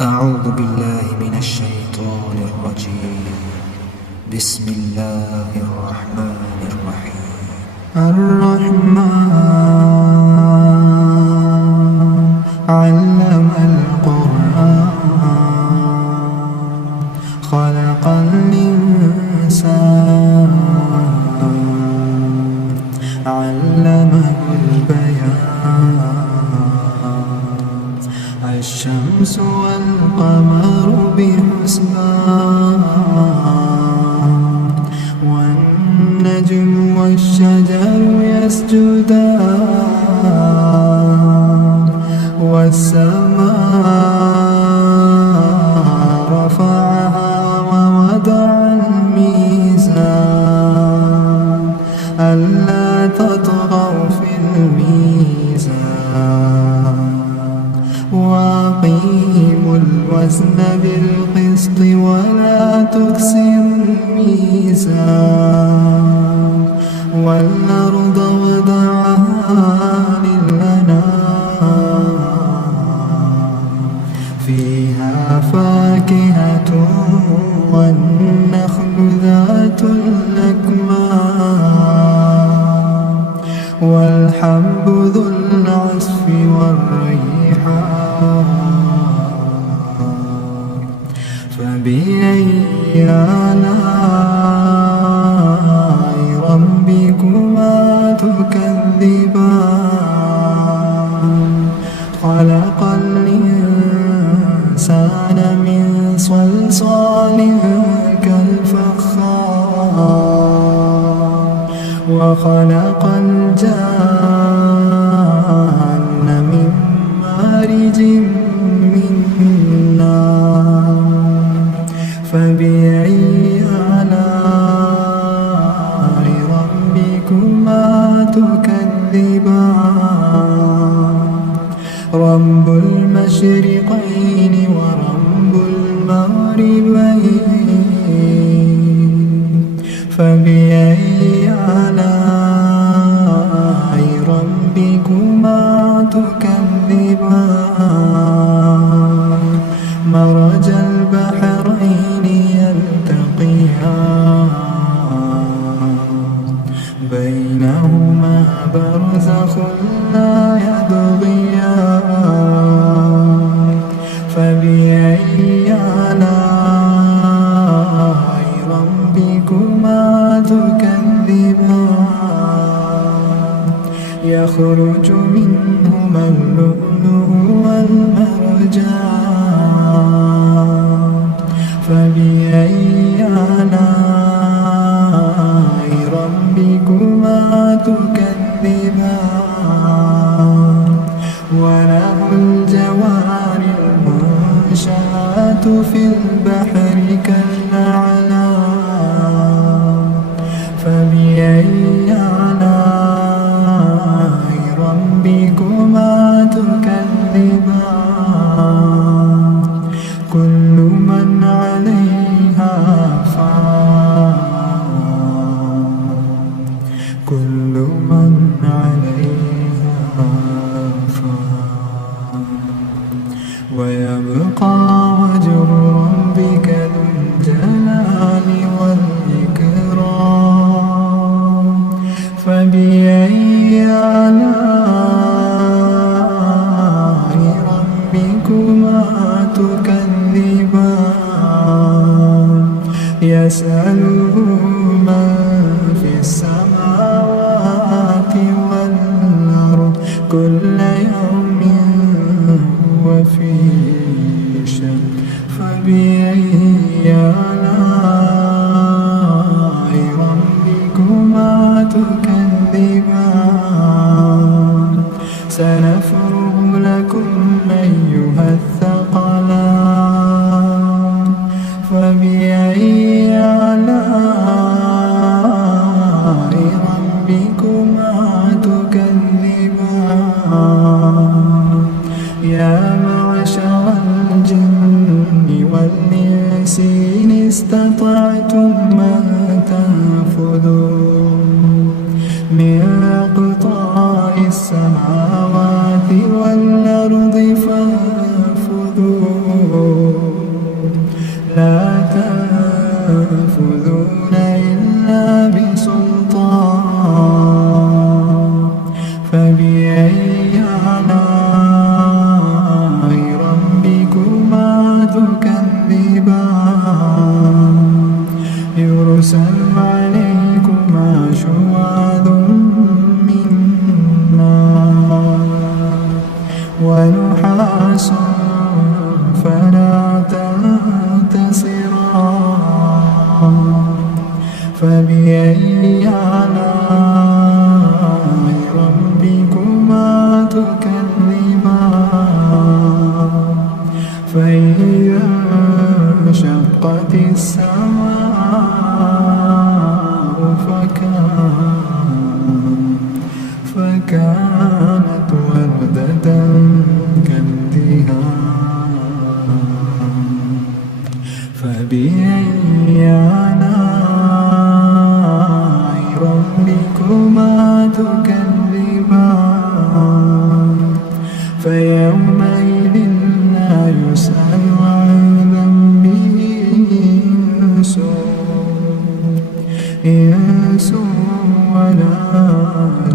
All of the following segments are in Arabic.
أعوذ بالله من الشيطان الرجيم. بسم الله الرحمن الرحيم. الرحمن علم القرآن خلق الإنسان علمه البيان الشمس والقمر بحسبان والنجم والشجر يسجدان والسماء رفعها ووضع الميزان ألا تطغوا في الميزان وأقيموا الوزن بالقسط ولا تخسروا الميزان والأرض وضعها للأنام فيها فاكهة والنخل ذات الأكمام والحب ذو العصف والريحان فبأي آلاء ربكما تكذبان خلق الإنسان من صلصال كالفخار وخلق الجان من مارج من نار فبأي آلاء ربكما تكذبان رب المشرقين ورب المغربين فبأي آلاء ربكما تكذبان مرج البحرين يلتقيان بينهما برزخ لا يبغيان فبأي آلاء ربكما تكذبان يخرج منهما اللؤلؤ والمرجان فبأي آلاء ربكما تكذبان وله الجوار المنشآت في البحر كالأعلام فبأي آلاء ربكما تكذبان كل من عليها فان كل من عليها فان ويبقى وجه ربك ذو الجلال والإكرام فبأي آلاء ربكما تكذبان يسأله من في السماوات والأرض كل يوم وفي شأن فبأي آلاء ربكما تكذبان سنفرغ لكم أيها الثقلان فبأي آلاء ربكما تكذبان يا معشر الجن والإنس إن استطعتم أن تنفذوا من أقطار السماوات والأرض فانفذوا فإذا انشقت السماء فكانت وردة كالدهان فبأي آلاء ربكما تكذبان فيومئذ لا يسأل عن ذنبه إنس ولا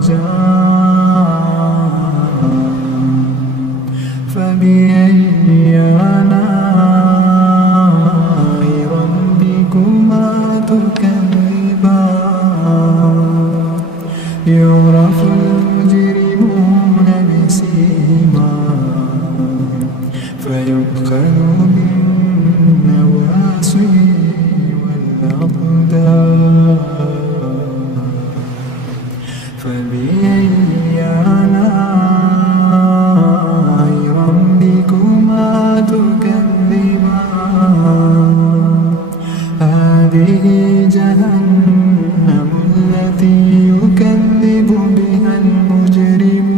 جان فبأي آلاء ربكما تكذبان يعرف المجرمون بسيماهم فيؤخذ بالنواصي والأقدام فبأي آلاء ربكما تكذبان هذه جهنم التي يكذب بها المجرمون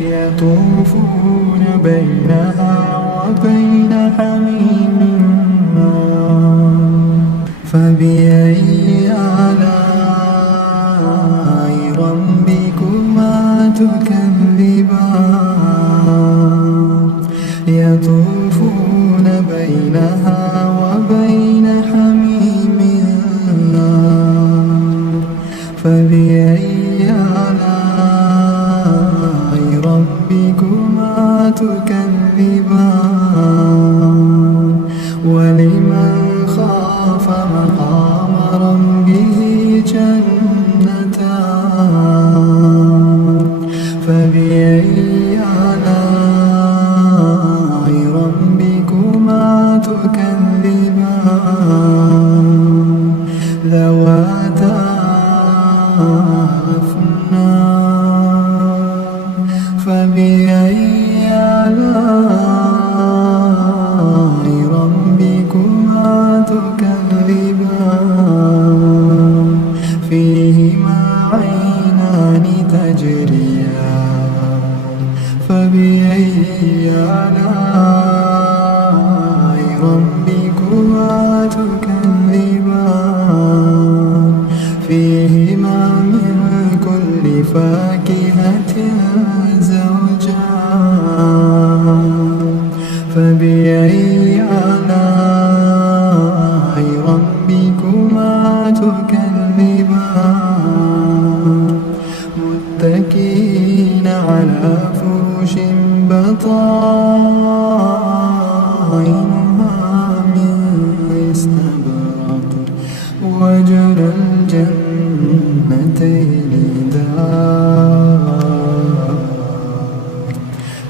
يطوفون بينها وبين حميم فبأي آلاء ربكما تكذبان يطوفون بينها وبين حميم فبأي آلاء ربكما تكذبان ولمن خاف مقام ربه جنتان فبأي آلاء ربكما تكذبان ذواتا أفنان فبأي آلاء ربكما تكذبان فيهما عينان تجريان فبأي آلاء ربكما تكذبان فيهما من كل فاكهة زوجان فبأي آلاء ربكما تكذبان متكئين على فرش بطائنها من استبرق وجنى الجنتين دان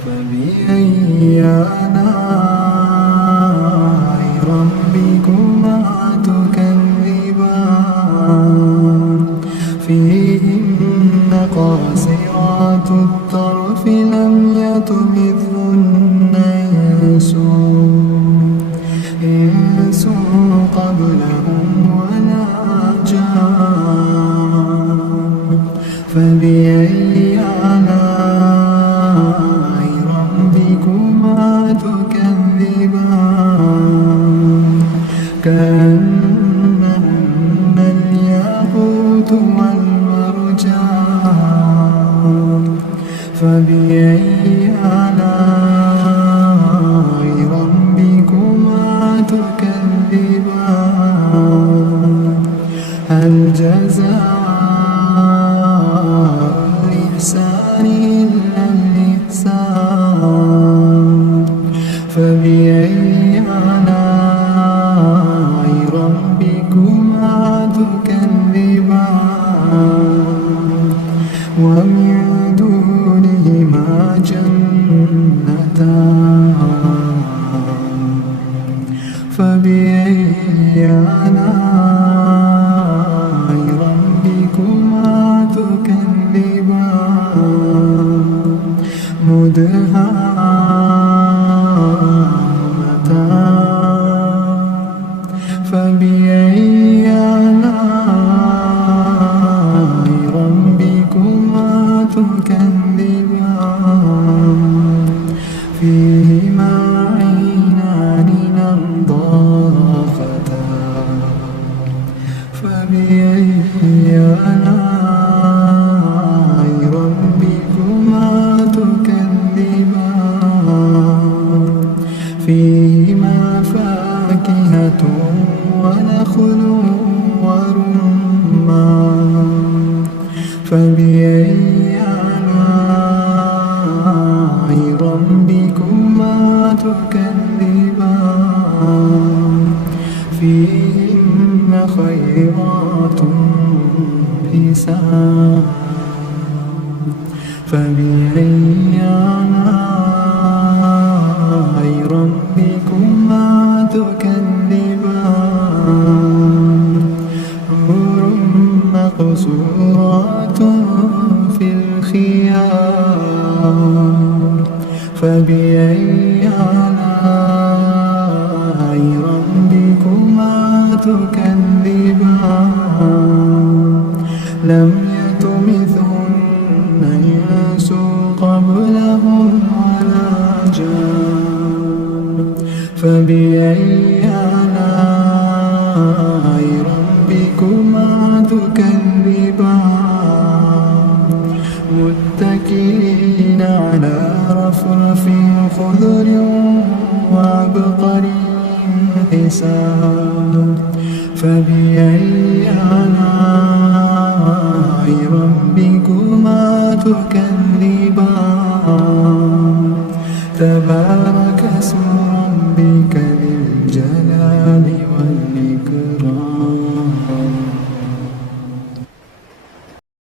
فبأي آلاء ربكما تكذبان فيهن قاصرات الطرف لم يطمثهن إنس قبلهم ولا جان فبأي آلاء ربكما تكذبان متاع فبأي آلاء ربكما تكذبان فيهما عينان نضاختان فبأي آلاء ربكما تكذبان فيهما فاكهة ونخل ورمان فبأي آلاء ربكما تكذبان فيهن خيرات حسان فبأي آلاء ربكما تكذبان حور مقصورات في الخيام فبأي آلاء ربكما تكذبان لم يطمثهن إنس قبلهم ولا جان فبأي آلاء ربكما تكذبان متكئين على رفرف خضر وعبقري حسان فبأي آلاء ربكما تكذبان